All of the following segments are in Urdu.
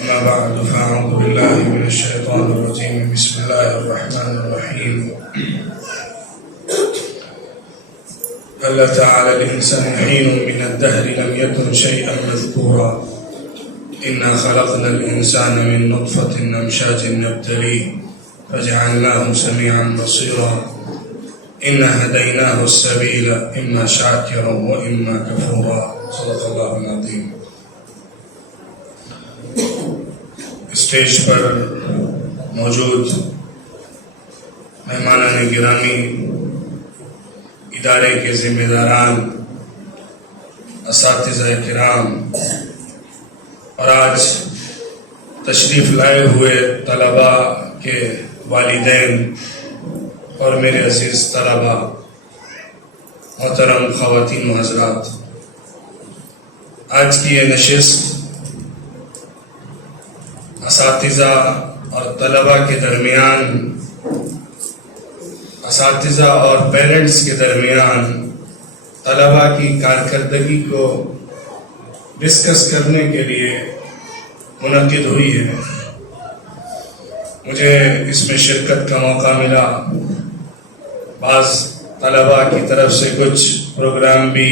أما بعد فأعوذ بالله من الشيطان الرجيم. بسم الله الرحمن الرحيم. هل أتى على الإنسان حين من الدهر لم يكن شيئا مذكورا إنا خلقنا الإنسان من نطفة أمشاج نبتليه فجعلناه سميعا بصيرا إنا هديناه السبيل إما شاكرا وإما كفورا. صدق الله العظيم. اسٹیج پر موجود مہمانان گرامی، ادارے کے ذمہ داران، اساتذہ کرام اور آج تشریف لائے ہوئے طلباء کے والدین اور میرے عزیز طلباء، محترم خواتین و حضرات، آج کی یہ نشست اساتذہ اور طلباء کے درمیان، اساتذہ اور پیرنٹس کے درمیان طلباء کی کارکردگی کو ڈسکس کرنے کے لیے منعقد ہوئی ہے۔ مجھے اس میں شرکت کا موقع ملا، بعض طلباء کی طرف سے کچھ پروگرام بھی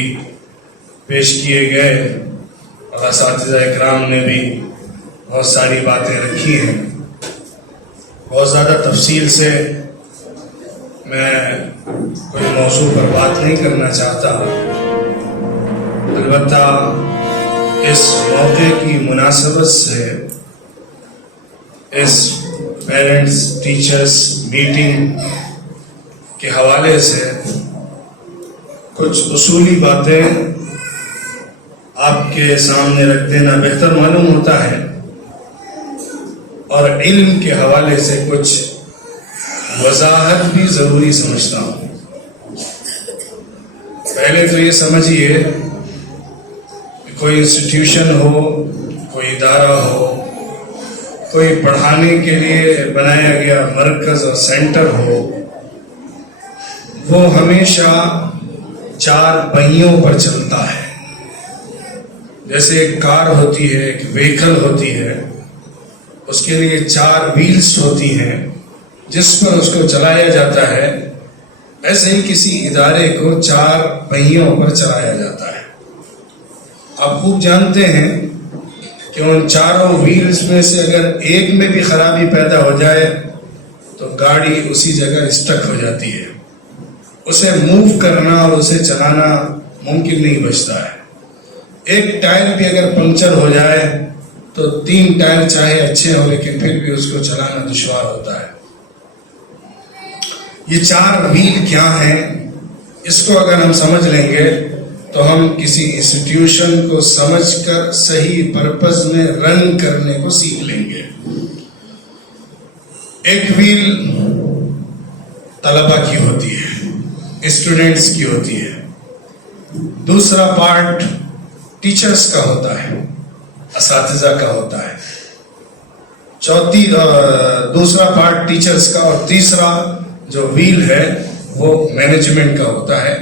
پیش کیے گئے اور اساتذہ اکرام نے بھی بہت ساری باتیں رکھی ہیں۔ بہت زیادہ تفصیل سے میں کوئی موضوع پر بات نہیں کرنا چاہتا، البتہ اس موقع کی مناسبت سے، اس پیرنٹس ٹیچرز میٹنگ کے حوالے سے کچھ اصولی باتیں آپ کے سامنے رکھ دینا بہتر معلوم ہوتا ہے، اور علم کے حوالے سے کچھ وضاحت بھی ضروری سمجھتا ہوں۔ پہلے تو یہ سمجھیے کہ کوئی انسٹیٹیوشن ہو، کوئی ادارہ ہو، کوئی پڑھانے کے لیے بنایا گیا مرکز اور سینٹر ہو، وہ ہمیشہ چار پہیوں پر چلتا ہے۔ جیسے ایک کار ہوتی ہے، ایک وہیکل ہوتی ہے، اس کے لیے چار ویلز ہوتی ہیں جس پر اس کو چلایا جاتا ہے، ایسے ہی کسی ادارے کو چار پہیوں پر چلایا جاتا ہے۔ آپ خوب جانتے ہیں کہ ان چاروں ویلز میں سے اگر ایک میں بھی خرابی پیدا ہو جائے تو گاڑی اسی جگہ اسٹک ہو جاتی ہے، اسے موو کرنا اور اسے چلانا ممکن نہیں بچتا ہے۔ ایک ٹائر بھی اگر پنکچر ہو جائے تو تین ٹائر چاہے اچھے ہوں لیکن پھر بھی اس کو چلانا دشوار ہوتا ہے۔ یہ چار ویل کیا ہیں، اس کو اگر ہم سمجھ لیں گے تو ہم کسی انسٹیٹیوشن کو سمجھ کر صحیح پرپز میں رن کرنے کو سیکھ لیں گے۔ ایک ویل طلباء کی ہوتی ہے، اسٹوڈنٹس کی ہوتی ہے۔ دوسرا پارٹ ٹیچرز کا ہوتا ہے، اساتذہ کا ہوتا ہے۔ دوسرا پارٹ ٹیچرز کا، اور تیسرا جو ویل ہے وہ مینجمنٹ کا ہوتا ہے،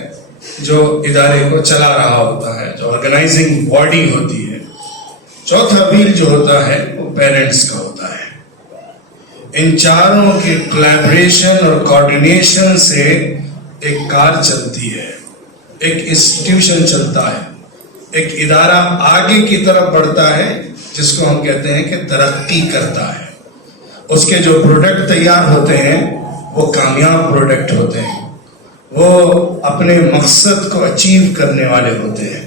جو ادارے کو چلا رہا ہوتا ہے، جو آرگنائزنگ باڈی ہوتی ہے۔ چوتھا ویل جو ہوتا ہے وہ پیرنٹس کا ہوتا ہے۔ ان چاروں کے کولیبریشن اور کوآرڈینیشن سے ایک کار چلتی ہے، ایک انسٹیٹیوشن چلتا ہے، ایک ادارہ آگے کی طرف بڑھتا ہے، جس کو ہم کہتے ہیں کہ ترقی کرتا ہے۔ اس کے جو پروڈکٹ تیار ہوتے ہیں وہ کامیاب پروڈکٹ ہوتے ہیں، وہ اپنے مقصد کو اچیو کرنے والے ہوتے ہیں،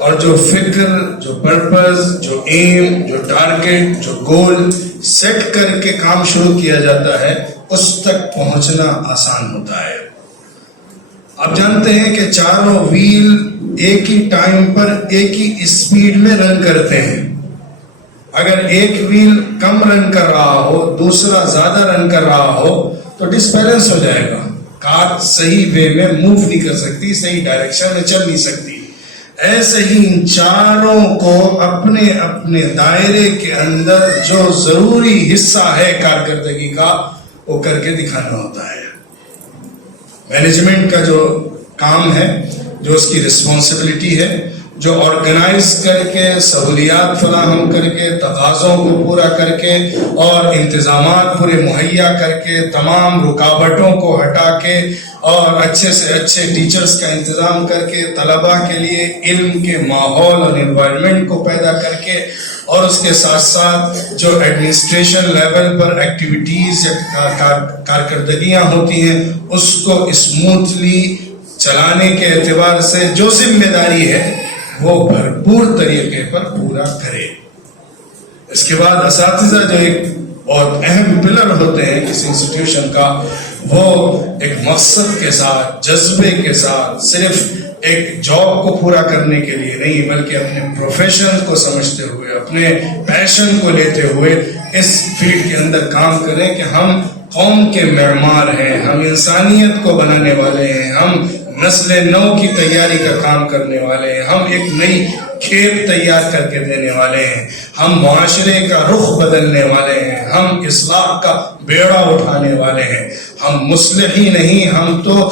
اور جو فکر، جو پرپز، جو ایم، جو ٹارگٹ، جو گول سیٹ کر کے کام شروع کیا جاتا ہے، اس تک پہنچنا آسان ہوتا ہے۔ آپ جانتے ہیں کہ چاروں ویل ایک ہی ٹائم پر ایک ہی اسپیڈ میں رن کرتے ہیں۔ اگر ایک ویل کم رن کر رہا ہو، دوسرا زیادہ رن کر رہا ہو تو ڈس بیلنس ہو جائے گا، کار صحیح وے میں موو نہیں کر سکتی، صحیح ڈائریکشن میں چل نہیں سکتی۔ ایسے ہی ان چاروں کو اپنے اپنے دائرے کے اندر جو ضروری حصہ ہے کارکردگی کا وہ کر کے دکھانا ہوتا ہے۔ مینجمنٹ کا جو کام ہے، جو اس کی رسپانسبلٹی ہے، جو آرگنائز کر کے سہولیات فراہم کر کے تقاضوں کو پورا کر کے اور انتظامات پورے مہیا کر کے تمام رکاوٹوں کو ہٹا کے اور اچھے سے اچھے ٹیچرز کا انتظام کر کے طلباء کے لیے علم کے ماحول اور انوائرمنٹ کو پیدا کر کے اور اس کے ساتھ ساتھ جو ایڈمنسٹریشن لیول پر ایکٹیویٹیز یا کارکردگیاں ہوتی ہیں اس کو اسموتھلی چلانے کے اعتبار سے جو ذمہ داری ہے وہ بھرپور طریقے پر پورا کرے. اس کے بعد اساتذہ جو ایک بہت اہم پلر ہوتے ہیں کسی انسٹیٹیوشن کا، وہ ایک مقصد کے ساتھ جذبے کے ساتھ صرف ایک جاب کو پورا کرنے کے لیے نہیں بلکہ اپنے پروفیشن کو سمجھتے ہوئے اپنے پیشن کو لیتے ہوئے اس فیلڈ کے اندر کام کریں کہ ہم قوم کے معمار ہیں، ہم انسانیت کو بنانے والے ہیں، ہم نسل نو کی تیاری کا کام کرنے والے ہیں، ہم ایک نئی کھیپ تیار کر کے دینے والے ہیں، ہم معاشرے کا رخ بدلنے والے ہیں، ہم اصلاح کا بیڑا اٹھانے والے ہیں. ہم مصلحی نہیں، ہم تو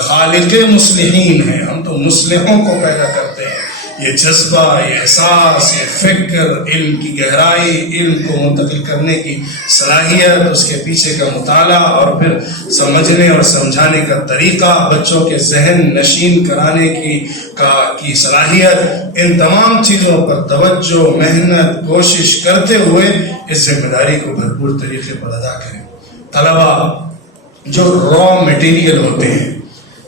خالق مصلحین ہیں، ہم تو مصلحوں کو پیدا کرتے ہیں. یہ جذبہ، یہ احساس، یہ فکر، علم کی گہرائی، علم کو منتقل کرنے کی صلاحیت، اس کے پیچھے کا مطالعہ اور پھر سمجھنے اور سمجھانے کا طریقہ، بچوں کے ذہن نشین کرانے کی صلاحیت، ان تمام چیزوں پر توجہ، محنت، کوشش کرتے ہوئے اس ذمہ داری کو بھرپور طریقے پر ادا کریں. طلباء جو را مٹیریل ہوتے ہیں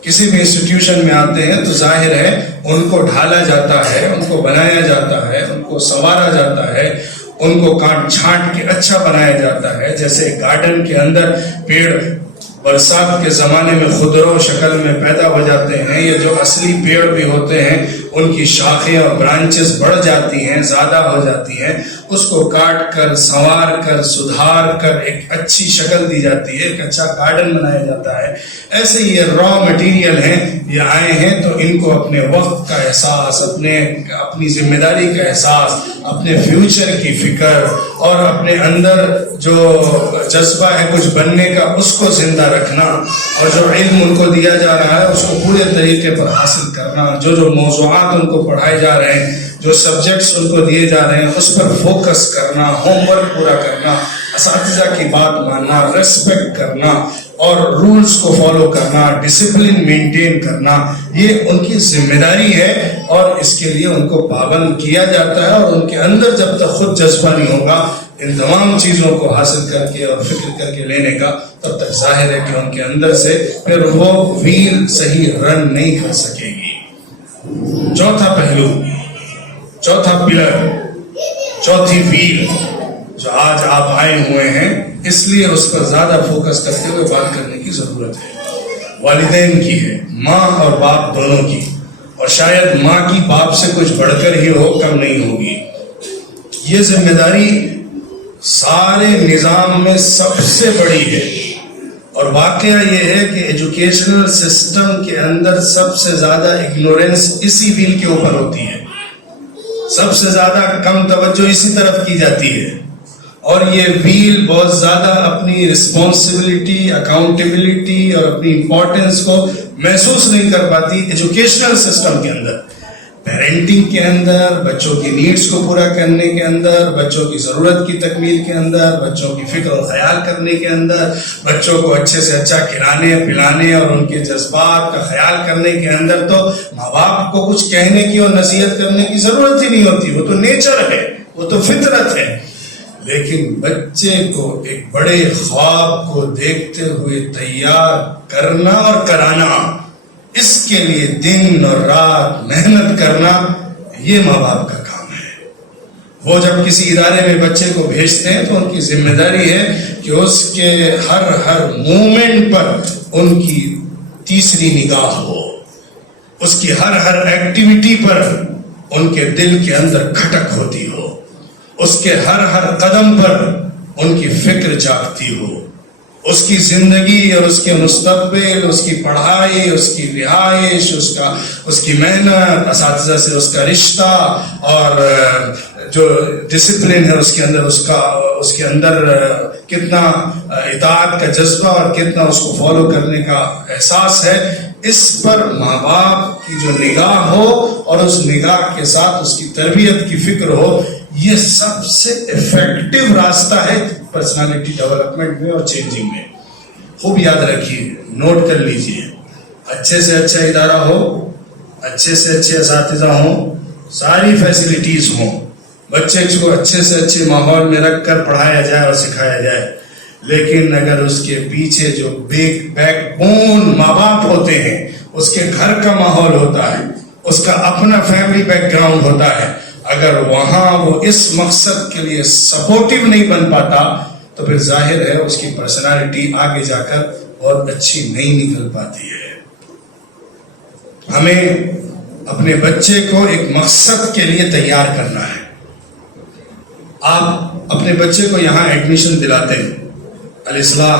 کسی بھی انسٹیٹیوشن میں آتے ہیں تو ظاہر ہے ان کو ڈھالا جاتا ہے، ان کو بنایا جاتا ہے، ان کو سنوارا جاتا ہے، ان کو کاٹ چھانٹ کے اچھا بنایا جاتا ہے. جیسے گارڈن کے اندر پیڑ برسات کے زمانے میں خضرو شکل میں پیدا ہو جاتے ہیں، یہ جو اصلی پیڑ بھی ہوتے ہیں ان کی شاخیں اور برانچز بڑھ جاتی ہیں، زیادہ ہو جاتی ہیں، اس کو کاٹ کر سنوار کر سدھار کر ایک اچھی شکل دی جاتی ہے، ایک اچھا گارڈن بنایا جاتا ہے. ایسے یہ را مٹیریل ہیں، یہ آئے ہیں تو ان کو اپنے وقت کا احساس، اپنی ذمہ داری کا احساس، اپنے فیوچر کی فکر اور اپنے اندر جو جذبہ ہے کچھ بننے کا اس کو زندہ رکھنا، اور جو علم ان کو دیا جا رہا ہے اس کو پورے طریقے پر حاصل کرنا، جو موضوعات ان کو پڑھائے جا رہے ہیں، جو سبجیکٹس ان کو دیے جا رہے ہیں اس پر فوکس کرنا، ہوم ورک پورا کرنا، اساتذہ کی بات ماننا، ریسپیکٹ کرنا اور رولز کو فالو کرنا، ڈسپلن مینٹین کرنا، یہ ان کی ذمہ داری ہے اور اس کے لیے ان کو پابند کیا جاتا ہے. اور ان کے اندر جب تک خود جذبہ نہیں ہوگا ان تمام چیزوں کو حاصل کر کے اور فکر کر کے لینے کا، تب تک ظاہر ہے کہ ان کے اندر سے پھر وہ ویل صحیح رن نہیں کر سکے گی. چوتھا پہلو، چوتھا پلر، چوتھی ویل جو آج آپ آئے ہوئے ہیں اس لیے اس پر زیادہ فوکس کرتے ہوئے بات کرنے کی ضرورت ہے، والدین کی ہے، ماں اور باپ دونوں کی، اور شاید ماں کی باپ سے کچھ بڑھ کر ہی ہو، کم نہیں ہوگی. یہ ذمہ داری سارے نظام میں سب سے بڑی ہے، اور واقعہ یہ ہے کہ ایجوکیشنل سسٹم کے اندر سب سے زیادہ اگنورینس اسی ویل کے اوپر ہوتی ہے، سب سے زیادہ کم توجہ اسی طرف کی جاتی ہے، اور یہ ویل بہت زیادہ اپنی رسپانسبلٹی، اکاؤنٹیبلٹی اور اپنی امپورٹنس کو محسوس نہیں کر پاتی ایجوکیشنل سسٹم کے اندر. پیرنٹنگ کے اندر، بچوں کی نیڈز کو پورا کرنے کے اندر، بچوں کی ضرورت کی تکمیل کے اندر، بچوں کی فکر و خیال کرنے کے اندر، بچوں کو اچھے سے اچھا کھلانے پلانے اور ان کے جذبات کا خیال کرنے کے اندر تو ماں باپ کو کچھ کہنے کی اور نصیحت کرنے کی ضرورت ہی نہیں ہوتی، وہ تو نیچر ہے، وہ تو فطرت ہے. لیکن بچے کو ایک بڑے خواب کو دیکھتے ہوئے تیار کرنا اور کرانا، اس کے لیے دن اور رات محنت کرنا، یہ ماں باپ کا کام ہے. وہ جب کسی ادارے میں بچے کو بھیجتے ہیں تو ان کی ذمہ داری ہے کہ اس کے ہر مومنٹ پر ان کی تیسری نگاہ ہو، اس کی ہر ایکٹیویٹی پر ان کے دل کے اندر کھٹک ہوتی ہو، اس کے ہر قدم پر ان کی فکر جاگتی ہو، اس کی زندگی اور اس کے مستقبل، اس کی پڑھائی، اس کی رہائش، اس کی محنت، اساتذہ سے اس کا رشتہ اور جو ڈسپلن ہے اس کے اندر کتنا اطاعت کا جذبہ اور کتنا اس کو فالو کرنے کا احساس ہے، اس پر ماں باپ کی جو نگاہ ہو اور اس نگاہ کے ساتھ اس کی تربیت کی فکر ہو، یہ سب سے افیکٹو راستہ ہے پرسنالٹی ڈیولپمنٹ میں اور چینجنگ میں. خوب یاد رکھیے، نوٹ کر لیجئے. اچھے سے اچھا ادارہ ہو، اچھے سے اچھے اساتذہ ہوں، ساری فیسلٹیز ہوں، بچے کو اچھے سے اچھے ماحول میں رکھ کر پڑھایا جائے اور سکھایا جائے، لیکن اگر اس کے پیچھے جو بیک بون ماں باپ ہوتے ہیں، اس کے گھر کا ماحول ہوتا ہے، اس کا اپنا فیملی بیک گراؤنڈ ہوتا ہے، اگر وہاں وہ اس مقصد کے لیے سپورٹیو نہیں بن پاتا تو پھر ظاہر ہے اس کی پرسنالٹی آگے جا کر بہت اچھی نہیں نکل پاتی ہے. ہمیں اپنے بچے کو ایک مقصد کے لیے تیار کرنا ہے. آپ اپنے بچے کو یہاں ایڈمیشن دلاتے ہیں، الاصلاح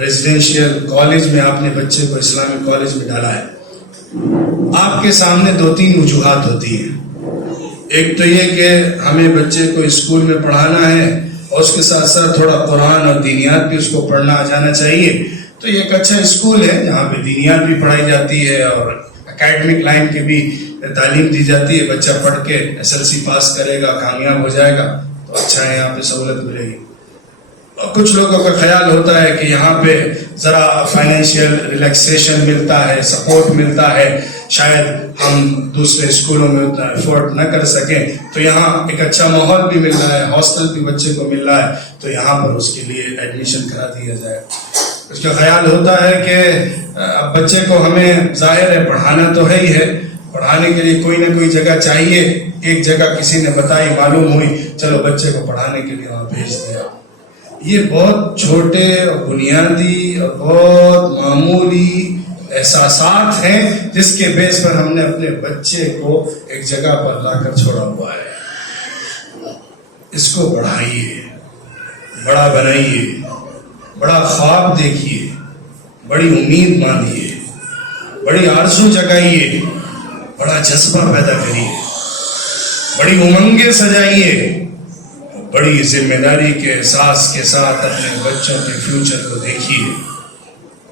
ریزیڈینشیل کالج میں آپ نے بچے کو اسلامی کالج میں ڈالا ہے. آپ کے سامنے 2-3 وجوہات ہوتی ہیں. ایک تو یہ کہ ہمیں بچے کو اسکول میں پڑھانا ہے اور اس کے ساتھ ساتھ تھوڑا قرآن اور دینیات بھی اس کو پڑھنا آ جانا چاہیے. تو یہ ایک اچھا اسکول ہے جہاں پہ دینیات بھی پڑھائی جاتی ہے اور اکیڈمک لائن کی بھی تعلیم دی جاتی ہے. بچہ پڑھ کے SLC پاس کرے گا، کامیاب ہو جائے گا تو اچھا ہے، یہاں پہ سہولت ملے گی. اور کچھ لوگوں کا خیال ہوتا ہے کہ یہاں پہ ذرا فائنینشیل ریلیکسیشن ملتا ہے، سپورٹ ملتا ہے، شاید ہم دوسرے اسکولوں میں اتنا افورڈ نہ کر سکیں، تو یہاں ایک اچھا ماحول بھی مل رہا ہے، ہاسٹل بھی بچے کو مل رہا ہے، تو یہاں پر اس کے لیے ایڈمیشن کرا دیا جائے. اس کا خیال ہوتا ہے کہ اب بچے کو ہمیں ظاہر ہے پڑھانا تو ہے ہی ہے، پڑھانے کے لیے کوئی نہ کوئی جگہ چاہیے. ایک جگہ کسی نے بتائی، معلوم ہوئی، چلو بچے کو پڑھانے کے لیے وہاں بھیج دیا. یہ بہت چھوٹے اور بنیادی اور بہت معمولی احساسات ہیں جس کے بیس پر ہم نے اپنے بچے کو ایک جگہ پر لا کر چھوڑا ہوا ہے. اس کو بڑھائیے، بڑا بنائیے، بڑا خواب دیکھیے، بڑی امید باندھیے، بڑی آرزو جگائیے، بڑا جذبہ پیدا کریے، بڑی امنگیں سجائیے، بڑی ذمہ داری کے احساس کے ساتھ اپنے بچوں کے فیوچر کو دیکھیے.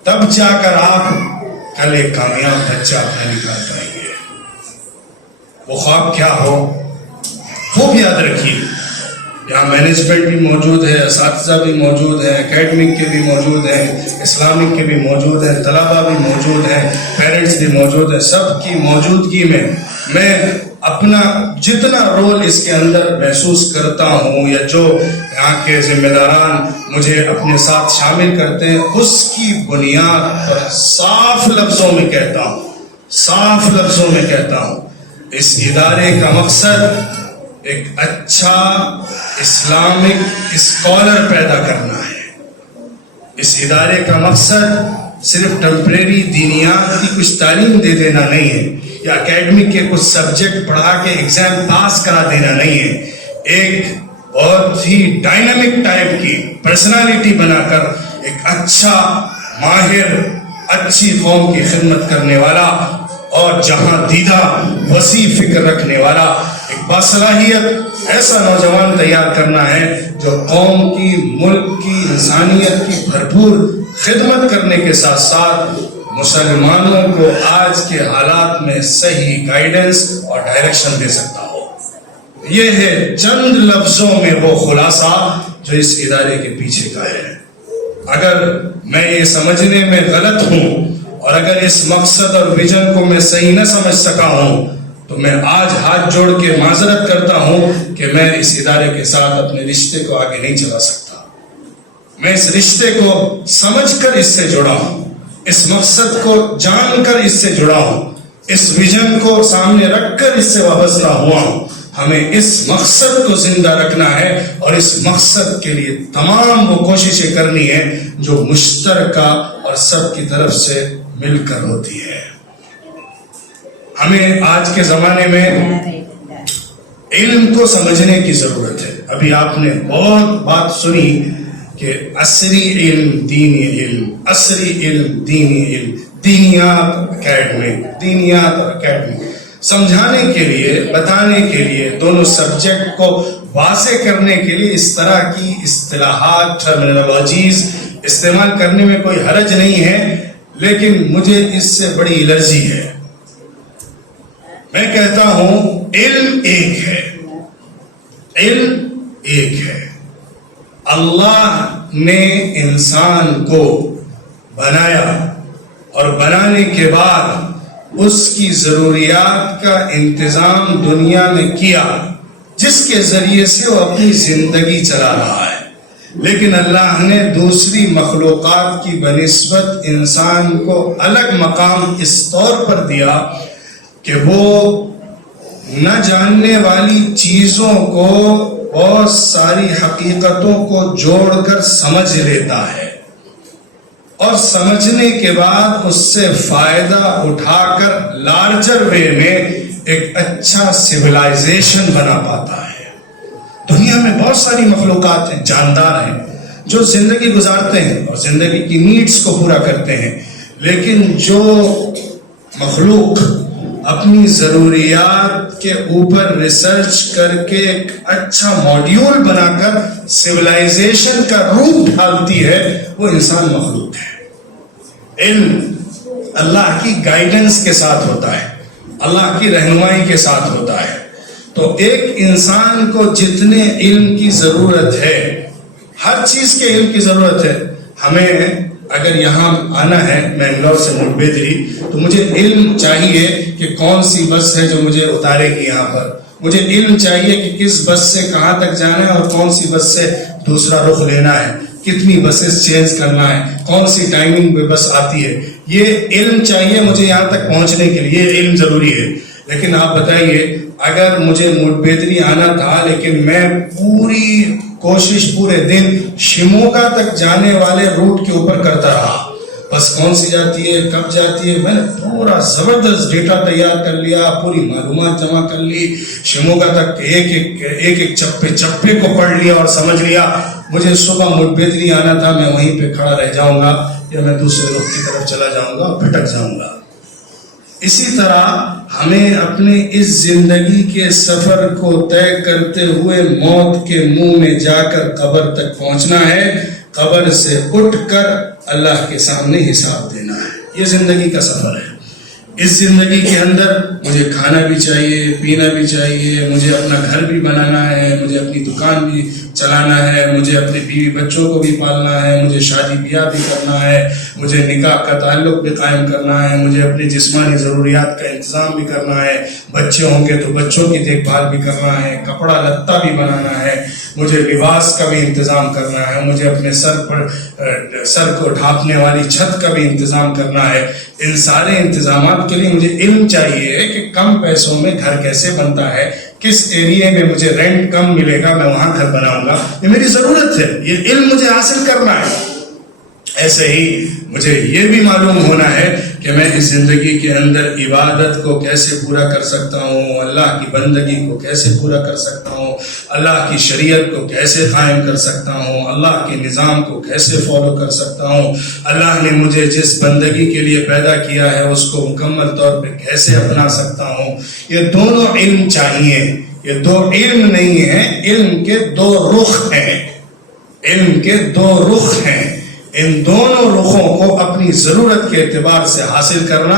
تب جا کر آپ کل ایک کامیاب بچہ اپنا نکال پائیں گے. وہ خواب کیا ہو خوب یاد رکھیے. یہاں مینجمنٹ بھی موجود ہے، اساتذہ بھی موجود ہیں، اکیڈمک کے بھی موجود ہیں، اسلامک کے بھی موجود ہیں، طلباء بھی موجود ہیں، پیرنٹس بھی موجود ہیں. سب کی موجودگی میں اپنا جتنا رول اس کے اندر محسوس کرتا ہوں یا جو یہاں کے ذمہ داران مجھے اپنے ساتھ شامل کرتے ہیں، اس کی بنیاد پر صاف لفظوں میں کہتا ہوں اس ادارے کا مقصد ایک اچھا اسلامک اسکالر پیدا کرنا ہے. اس ادارے کا مقصد صرف ٹیمپریری دینیات کی کچھ تعلیم دے دینا نہیں ہے یا اکیڈمک کے کچھ سبجیکٹ پڑھا کے ایگزام پاس کرا دینا نہیں ہے. ایک بہت ہی ڈائنامک ٹائپ کی پرسنالٹی بنا کر ایک اچھا ماہر، اچھی قوم کی خدمت کرنے والا اور جہاں دیدہ وسیع فکر رکھنے والا ایک باصلاحیت ایسا نوجوان تیار کرنا ہے جو قوم کی، ملک کی، انسانیت کی بھرپور خدمت کرنے کے ساتھ ساتھ مسلمانوں کو آج کے حالات میں صحیح گائیڈنس اور ڈائریکشن دے سکتا ہو. یہ ہے چند لفظوں میں وہ خلاصہ جو اس ادارے کے پیچھے کا ہے. اگر میں یہ سمجھنے میں غلط ہوں اور اگر اس مقصد اور ویژن کو میں صحیح نہ سمجھ سکا ہوں تو میں آج ہاتھ جوڑ کے معذرت کرتا ہوں کہ میں اس ادارے کے ساتھ اپنے رشتے کو آگے نہیں چلا سکتا. میں اس رشتے کو سمجھ کر اس سے جڑا ہوں، اس مقصد کو جان کر اس سے جڑا ہوں، اس ویژن کو سامنے رکھ کر اس سے وابستہ ہوا ہوں. ہمیں اس مقصد کو زندہ رکھنا ہے اور اس مقصد کے لیے تمام وہ کوششیں کرنی ہیں جو مشترکہ اور سب کی طرف سے مل کر ہوتی ہے. ہمیں آج کے زمانے میں علم کو سمجھنے کی ضرورت ہے. ابھی آپ نے بہت بات سنی کہ عصری علم دینی علم، عصری علم دینی علم، دینیات اور اکیڈمک سمجھانے کے لیے، بتانے کے لیے، دونوں سبجیکٹ کو واضح کرنے کے لیے اس طرح کی اصطلاحات، ٹرمینالوجیز استعمال کرنے میں کوئی حرج نہیں ہے. لیکن مجھے اس سے بڑی الرجی ہے. میں کہتا ہوں علم ایک ہے، علم ایک ہے. اللہ نے انسان کو بنایا اور بنانے کے بعد اس کی ضروریات کا انتظام دنیا میں کیا، جس کے ذریعے سے وہ اپنی زندگی چلا رہا ہے. لیکن اللہ نے دوسری مخلوقات کی بنسبت انسان کو الگ مقام اس طور پر دیا کہ وہ نہ جاننے والی چیزوں کو بہت ساری حقیقتوں کو جوڑ کر سمجھ لیتا ہے، اور سمجھنے کے بعد اس سے فائدہ اٹھا کر لارجر وے میں ایک اچھا سویلائزیشن بنا پاتا ہے. دنیا میں بہت ساری مخلوقات ہیں، جاندار ہیں، جو زندگی گزارتے ہیں اور زندگی کی نیڈز کو پورا کرتے ہیں. لیکن جو مخلوق اپنی ضروریات کے اوپر ریسرچ کر کے ایک اچھا ماڈیول بنا کر سویلائزیشن کا روپ ڈھالتی ہے، وہ انسان مخلوق ہے. علم اللہ کی گائیڈنس کے ساتھ ہوتا ہے، اللہ کی رہنمائی کے ساتھ ہوتا ہے. تو ایک انسان کو جتنے علم کی ضرورت ہے، ہر چیز کے علم کی ضرورت ہے. ہمیں اگر یہاں آنا ہے مینگلور سے ملبیدری، تو مجھے علم چاہیے کہ کون سی بس ہے جو مجھے اتارے گی یہاں پر. مجھے علم چاہیے کہ کس بس سے کہاں تک جانا ہے اور کون سی بس سے دوسرا رخ لینا ہے، کتنی بسیں چینج کرنا ہے، کون سی ٹائمنگ پہ بس آتی ہے. یہ علم چاہیے مجھے یہاں تک پہنچنے کے لیے، یہ علم ضروری ہے. لیکن آپ بتائیے، اگر مجھے ملبیدری آنا تھا لیکن میں پوری کوشش پورے دن شموگا تک جانے والے روٹ کے اوپر کرتا رہا، بس کون سی جاتی ہے، کب جاتی ہے، میں نے پورا زبردست ڈیٹا تیار کر لیا، پوری معلومات جمع کر لی، شموگا تک ایک ایک چپے کو پڑھ لیا اور سمجھ لیا. مجھے صبح ملبیدری آنا تھا، میں وہیں پہ کھڑا رہ جاؤں گا یا میں دوسرے رخ کی طرف چلا جاؤں گا اور بھٹک جاؤں گا. اسی طرح ہمیں اپنے اس زندگی کے سفر کو طے کرتے ہوئے موت کے منہ میں جا کر قبر تک پہنچنا ہے. قبر سے اٹھ کر اللہ کے سامنے حساب دینا ہے. یہ زندگی کا سفر ہے. اس زندگی کے اندر مجھے کھانا بھی چاہیے، پینا بھی چاہیے، مجھے اپنا گھر بھی بنانا ہے، مجھے اپنی دکان بھی چلانا ہے، مجھے اپنے بیوی بچوں کو بھی پالنا ہے، مجھے شادی بیاہ بھی کرنا ہے، مجھے نکاح کا تعلق بھی قائم کرنا ہے، مجھے اپنی جسمانی ضروریات کا انتظام بھی کرنا ہے، بچے ہوں گے تو بچوں کی دیکھ بھال بھی کرنا ہے، کپڑا لتا بھی بنانا ہے، مجھے لباس کا بھی انتظام کرنا ہے، مجھے اپنے سر کو ڈھانپنے والی چھت کا بھی انتظام کرنا ہے. ان سارے انتظامات کے لیے مجھے علم چاہیے کہ کم پیسوں میں گھر کیسے بنتا ہے، کس ایریے میں مجھے رینٹ کم ملے گا، میں وہاں گھر بناؤں گا. یہ میری ضرورت ہے، یہ علم مجھے حاصل کرنا ہے. ایسے ہی مجھے یہ بھی معلوم ہونا ہے کہ میں اس زندگی کے اندر عبادت کو کیسے پورا کر سکتا ہوں، اللہ کی بندگی کو کیسے پورا کر سکتا ہوں، اللہ کی شریعت کو کیسے قائم کر سکتا ہوں، اللہ کے نظام کو کیسے فالو کر سکتا ہوں، اللہ نے مجھے جس بندگی کے لیے پیدا کیا ہے اس کو مکمل طور پہ کیسے اپنا سکتا ہوں. یہ دونوں علم چاہیے. یہ دو علم نہیں ہیں، علم کے دو رخ ہیں. علم کے دو رخ ہیں. ان دونوں رخوں کو اپنی ضرورت کے اعتبار سے حاصل کرنا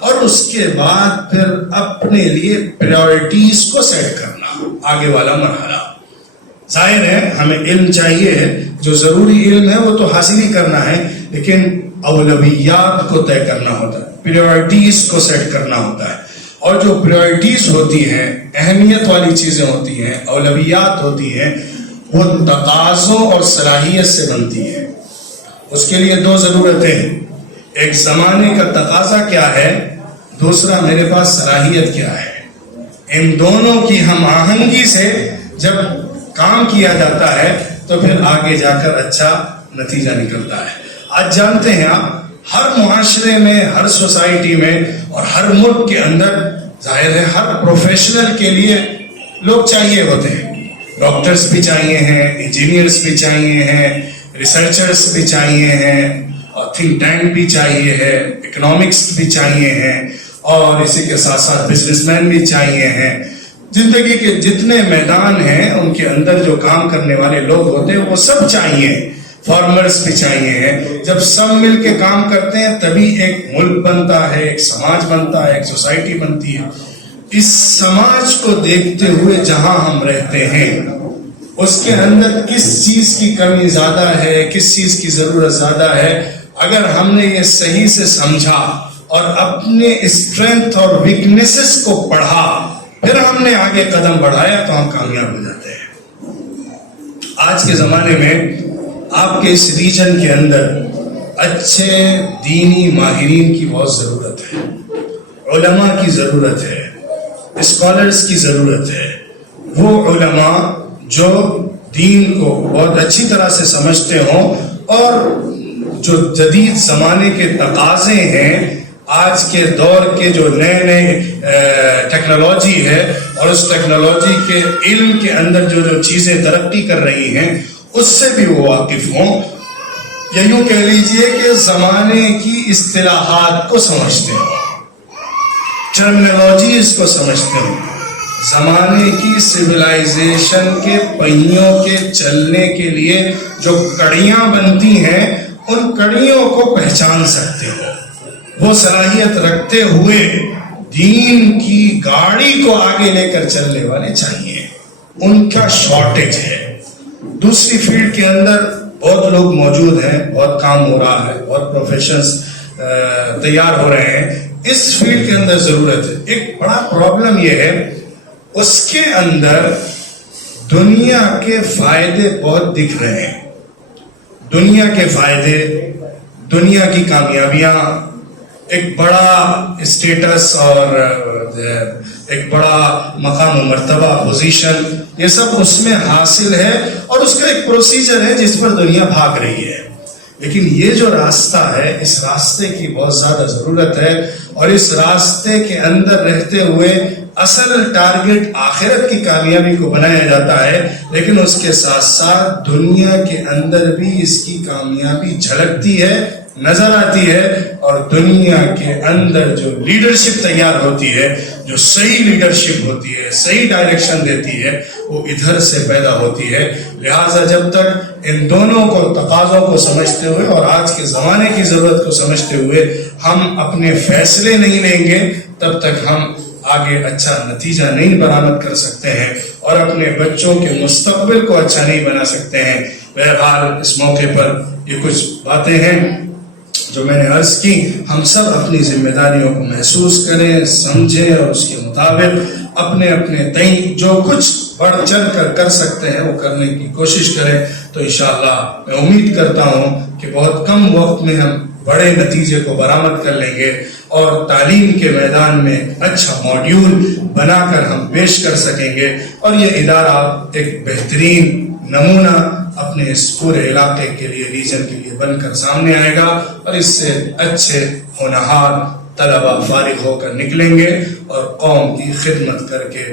اور اس کے بعد پھر اپنے لیے پریورٹیز کو سیٹ کرنا، آگے والا مرحلہ. ظاہر ہے ہمیں علم چاہیے، جو ضروری علم ہے وہ تو حاصل ہی کرنا ہے، لیکن اولویات کو طے کرنا ہوتا ہے، پریورٹیز کو سیٹ کرنا ہوتا ہے. اور جو پریورٹیز ہوتی ہیں، اہمیت والی چیزیں ہوتی ہیں، اولویات ہوتی ہیں، وہ تقاضوں اور صلاحیت سے بنتی ہیں. اس کے لیے دو ضرورتیں ہیں، ایک زمانے کا تقاضا کیا ہے، دوسرا میرے پاس صلاحیت کیا ہے. ان دونوں کی ہم آہنگی سے جب کام کیا جاتا ہے تو پھر آگے جا کر اچھا نتیجہ نکلتا ہے. آج جانتے ہیں آپ، ہر معاشرے میں، ہر سوسائٹی میں اور ہر ملک کے اندر ظاہر ہے ہر پروفیشنل کے لیے لوگ چاہیے ہوتے ہیں. ڈاکٹرز بھی چاہیے ہیں، انجینئرز بھی چاہیے ہیں، ریسرچرز بھی چاہیے ہیں، اور تھنک ٹینک بھی چاہیے ہے، اکنامکس بھی چاہیے ہیں، اور اسی کے ساتھ ساتھ بزنس مین بھی چاہیے ہیں. زندگی کے جتنے میدان ہیں ان کے اندر جو کام کرنے والے لوگ ہوتے ہیں وہ سب چاہیے. فارمرز بھی چاہیے ہیں. جب سب مل کے کام کرتے ہیں تبھی ایک ملک بنتا ہے, ایک سماج بنتا ہے, ایک سوسائٹی بنتی ہے. اس سماج کو دیکھتے ہوئے جہاں ہم رہتے ہیں اس کے اندر کس چیز کی کمی زیادہ ہے, کس چیز کی ضرورت زیادہ ہے, اگر ہم نے یہ صحیح سے سمجھا اور اپنے اسٹرینتھ اور ویکنیسز کو پڑھا, پھر ہم نے آگے قدم بڑھایا تو ہم کامیاب ہو جاتے ہیں. آج کے زمانے میں آپ کے اس ریجن کے اندر اچھے دینی ماہرین کی بہت ضرورت ہے, علماء کی ضرورت ہے, اسکالرز کی ضرورت ہے. وہ علماء جو دین کو بہت اچھی طرح سے سمجھتے ہوں اور جو جدید زمانے کے تقاضے ہیں, آج کے دور کے جو نئے نئے ٹیکنالوجی ہے اور اس ٹیکنالوجی کے علم کے اندر جو چیزیں ترقی کر رہی ہیں اس سے بھی وہ واقف ہوں. یا یوں کہہ لیجئے کہ زمانے کی اصطلاحات کو سمجھتے ہوں, ٹرمینالوجیز کو سمجھتے ہوں, زمانے کی سویلائزیشن کے پہیوں کے چلنے کے لیے جو کڑیاں بنتی ہیں ان کڑیوں کو پہچان سکتے ہو. وہ صلاحیت رکھتے ہوئے دین کی گاڑی کو آگے لے کر چلنے والے چاہیے, ان کا شارٹیج ہے. دوسری فیلڈ کے اندر بہت لوگ موجود ہیں, بہت کام ہو رہا ہے, بہت پروفیشنز تیار ہو رہے ہیں. اس فیلڈ کے اندر ضرورت ہے. ایک بڑا پرابلم یہ ہے اس کے اندر دنیا کے فائدے بہت دکھ رہے ہیں, دنیا کے فائدے, دنیا کی کامیابیاں, ایک بڑا اسٹیٹس اور ایک بڑا مقام و مرتبہ, پوزیشن, یہ سب اس میں حاصل ہے اور اس کا ایک پروسیجر ہے جس پر دنیا بھاگ رہی ہے. لیکن یہ جو راستہ ہے, اس راستے کی بہت زیادہ ضرورت ہے اور اس راستے کے اندر رہتے ہوئے اصل ٹارگٹ آخرت کی کامیابی کو بنایا جاتا ہے, لیکن اس کے ساتھ ساتھ دنیا کے اندر بھی اس کی کامیابی جھلکتی ہے, نظر آتی ہے. اور دنیا کے اندر جو لیڈرشپ تیار ہوتی ہے, جو صحیح لیڈرشپ ہوتی ہے, صحیح ڈائریکشن دیتی ہے, وہ ادھر سے پیدا ہوتی ہے. لہٰذا جب تک ان دونوں کو تقاضوں کو سمجھتے ہوئے اور آج کے زمانے کی ضرورت کو سمجھتے ہوئے ہم اپنے فیصلے نہیں لیں گے, تب تک ہم آگے اچھا نتیجہ نہیں برآمد کر سکتے ہیں اور اپنے بچوں کے مستقبل کو اچھا نہیں بنا سکتے ہیں. بہرحال اس موقع پر یہ کچھ باتیں ہیں جو میں نے عرض کی. ہم سب اپنی ذمہ داریوں کو محسوس کریں, سمجھیں اور اس کے مطابق اپنے اپنے تئیں جو کچھ بڑھ چڑھ کر کر سکتے ہیں وہ کرنے کی کوشش کریں. تو انشاءاللہ میں امید کرتا ہوں کہ بہت کم وقت میں ہم بڑے نتیجے کو برآمد کر لیں گے اور تعلیم کے میدان میں اچھا ماڈیول بنا کر ہم پیش کر سکیں گے اور یہ ادارہ ایک بہترین نمونہ اپنے اس پورے علاقے کے لیے, ریجن کے لیے بن کر سامنے آئے گا اور اس سے اچھے ہونہار طلبہ فارغ ہو کر نکلیں گے اور قوم کی خدمت کر کے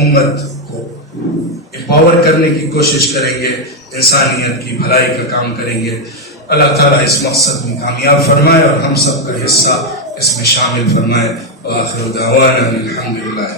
امت کو امپاور کرنے کی کوشش کریں گے, انسانیت کی بھلائی کا کام کریں گے. اللہ تعالیٰ اس مقصد میں کامیاب فرمائے اور ہم سب کا حصہ اس میں شامل فرمائے. وآخر دعوانا الحمدللہ.